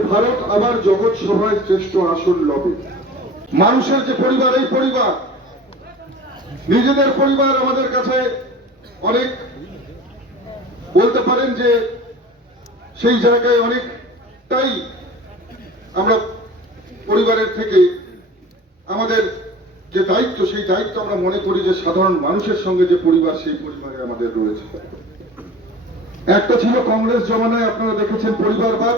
ক্ষমতায় শ্রেষ্ঠ আসন লবে। মানুষের যে পরিবার, এই পরিবার, নিজেদের পরিবার আমাদের কাছে অনেক বলতে পারেন যে সেই জায়গায় অনেকটাই আমরা পরিবারের থেকে আমাদের যে দায়িত্ব, সেই দায়িত্ব আমরা মনে করি যে সাধারণ মানুষের সঙ্গে যে পরিবার, সেই পরিবারে আমাদের রয়েছে। একটা ছিল কংগ্রেস জমানায়, আপনারা দেখেছেন পরিবারবাদ।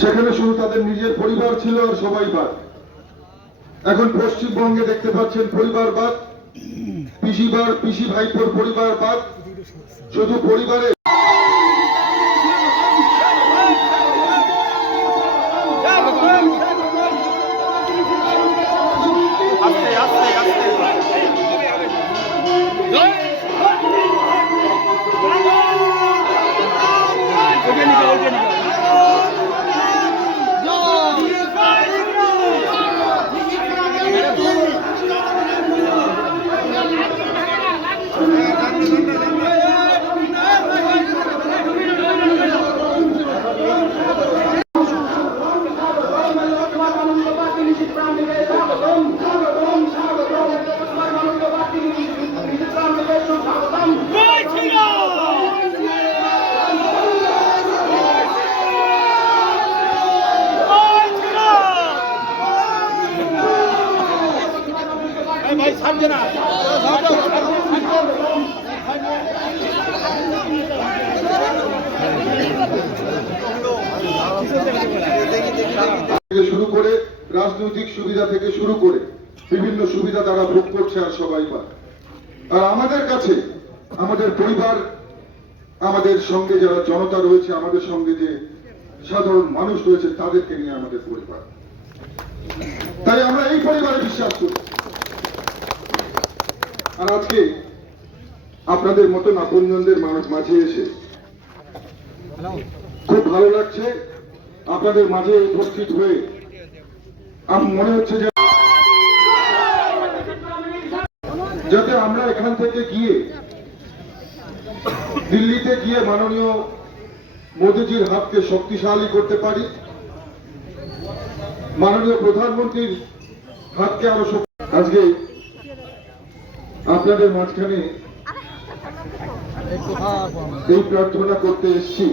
সেখানে শুধু তাদের নিজের পরিবার ছিল আর সবাই বাদ। এখন পশ্চিমবঙ্গে দেখতে পাচ্ছেন পরিবারবাদ পিসিবার পিসি ভাইপোর পরিবার বাদ। শুধু পরিবারে শুরু করে রাজনৈতিক সুবিধা থেকে শুরু করে বিভিন্ন সুবিধা তারা ভোগ করছে আর সবাই পায়। আর আমাদের কাছে, আমাদের পরিবার, আমাদের সঙ্গে যারা জনতা রয়েছে, আমাদের সঙ্গে যে সাধারণ মানুষ রয়েছে, তাদেরকে নিয়ে আমাদের পরিবার। তাই আমরা এই পরিবারে বিশ্বাস করি। আর আজকে আপনাদের মতন আপনজনদের মা- মাঝে এসে খুব ভালো লাগছে। আপনাদের মাঝে উপস্থিত হয়ে আমার মনে হচ্ছে যে যাতে আমরা এখান থেকে গিয়ে দিল্লিতে গিয়ে মাননীয় মোদীজির হাতকে শক্তিশালী করতে পারি। মাননীয় প্রধানমন্ত্রীর হাতকে আরও আজকে আপনাদের মাঝখানে এই প্রার্থনা করতে এসেছি।